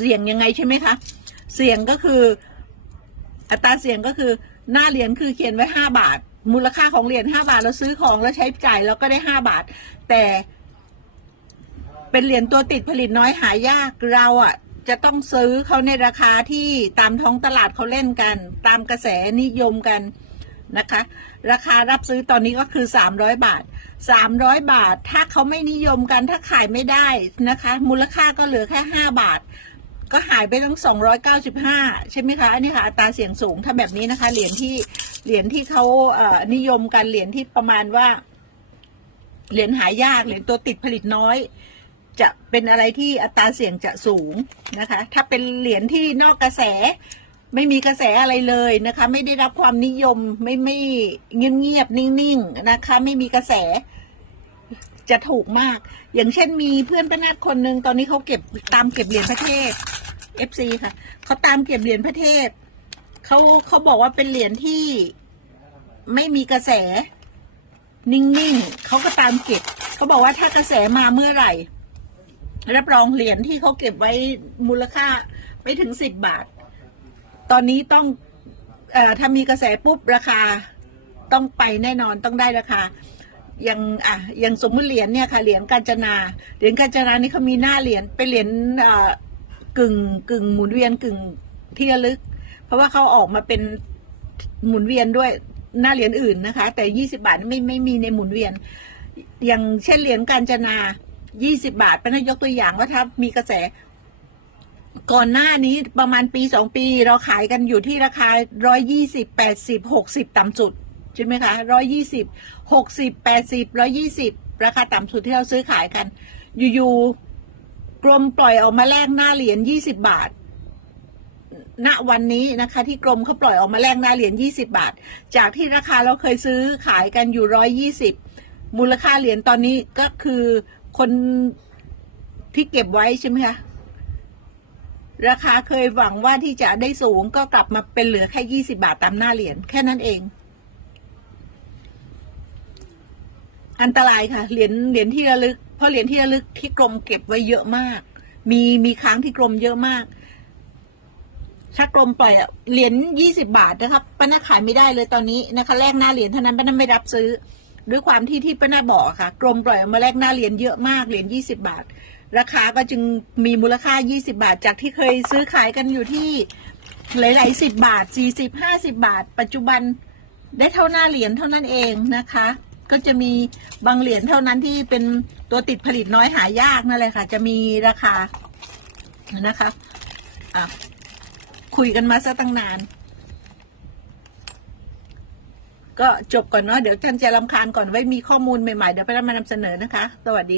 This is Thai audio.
เสี่ยงยังไงใช่ไหมคะ เสี่ยงก็คือ อัตราเสี่ยงก็คือ หน้าเหรียญคือเขียนไว้ห้าบาท มูลค่าของเหรียญห้าบาทเราซื้อของแล้วใช้จ่ายเราก็ได้ห้าบาท แต่เป็นเหรียญตัวติดผลิตน้อยหายากเราอะจะต้องซื้อเขาในราคาที่ตามท้องตลาดเขาเล่นกัน ตามกระแสนิยมกันนะคะ ราคารับซื้อตอนนี้ก็คือ 300 บาท 300 บาท ถ้าเขาไม่นิยมกันถ้าขายไม่ได้นะคะ มูลค่าก็เหลือแค่ 5 บาท ก็หายไปทั้ง 295 ใช่ไหมคะ อันนี้ค่ะอัตราเสี่ยงสูงถ้าแบบนี้นะคะ เหรียญที่เหรียญที่เขานิยมกันเหรียญที่ประมาณว่า เหรียญหายากเหรียญตัวติดผลิตน้อย จะเป็นอะไรที่อัตราเสี่ยงจะสูงนะคะ ถ้าเป็นเหรียญที่นอกกระแสไม่มีกระแสอะไรเลยนะคะ ไม่ได้รับความนิยมไม่ไม่เงียบๆนิ่งๆนะคะ ไม่มีกระแส จะถูกมาก อย่างเช่นมีเพื่อนป้านาดคนหนึ่งตอนนี้เขาเก็บตามเก็บเหรียญพระเทพ FC ค่ะเขาตามเก็บเหรียญพระเทพเขาเขาบอกว่าเป็นเหรียญที่ไม่มีกระแส นิ่งๆเขาก็ตามเก็บเขาบอกว่าถ้ากระแสมาเมื่อไหร่รับรองเหรียญที่เขาเก็บไว้มูลค่าไม่ถึงสิบบาท ตอนนี้ต้องอถ้ามีกระแสปุ๊บราคาต้องไปแน่นอนต้องได้ราคา อย่างอะอย่างสมมติเหรียญเนี่ยค่ะเหรียญกาญจนาเหรียญกาญจนานี่เขามีหน้าเหรียญเป็นเหรียญเอ่อกึ่งกึ่งหมุนเวียนกึ่งที่ระลึก เพราะว่าเขาออกมาเป็นหมุนเวียนด้วยหน้าเหรียญอื่นนะคะ แต่ยี่สิบาทไม่ไม่มีในหมุนเวียน อย่างเช่นเหรียญกาญจนายี่สิบาทเป็นยกตัวอย่างว่าถ้ามีกระแส ก่อนหน้านี้ประมาณปีสองปี เราขายกันอยู่ที่ราคาร้อยยี่สิบแปดสิบหกสิบต่ำสุด ใช่ไหมคะร้อยยี่สิบหกสิบแปดสิบร้อยี่สิบราคาต่ำสุดที่เราซื้อขายกัน อยู่ๆกรมปล่อยออกมาแลกหน้าเหรียญยี่สิบบาท ณวันนี้นะคะ ที่กรมเขาปล่อยออกมาแลกหน้าเหรียญยี่สิบาท จากที่ราคาเราเคยซื้อขายกันอยู่ร้อยยี่สิบมูลค่าเหรียญตอนนี้ก็คือคนที่เก็บไว้ใช่ไหมคะราคาเคยหวังว่าที่จะได้สูงก็กลับมาเป็นเหลือแค่ยี่สิบาทตามหน้าเหรียญแค่นั้นเอง อันตรายค่ะ เหรียญเหรียญที่ระลึก เพราะเหรียญที่ระลึกที่กรมเก็บไว้เยอะมาก มีมีค้างที่กรมเยอะมากถ้ากรมปล่อยเหรียญยี่สิบาทนะครับป้านาขายไม่ได้เลยตอนนี้นะคะแลกหน้าเหรียญเท่านั้นป้านาไม่รับซื้อ ด้วยความที่ที่ป้านาบอกค่ะ กรมปล่อยมาแลกหน้าเหรียญเยอะมากเหรียญยี่สิบาท ราคาก็จึงมีมูลค่ายี่สิบาท จากที่เคยซื้อขายกันอยู่ที่หลายๆสิบบาทสี่สิบห้าสิบาท ปัจจุบันได้เท่าหน้าเหรียญเท่านั้นเองนะคะ ก็จะมีบางเหรียญเท่านั้นที่เป็นตัวติดผลิตน้อยหายากนั่นแหละค่ะ จะมีราคานะคะอะคุยกันมาซะตั้งนาน ก็จบก่อนเนาะเดี๋ยวท่านจะรำคาญก่อนไว้มีข้อมูลใหม่ๆ เดี๋ยวไปมานำเสนอนะคะ สวัสดี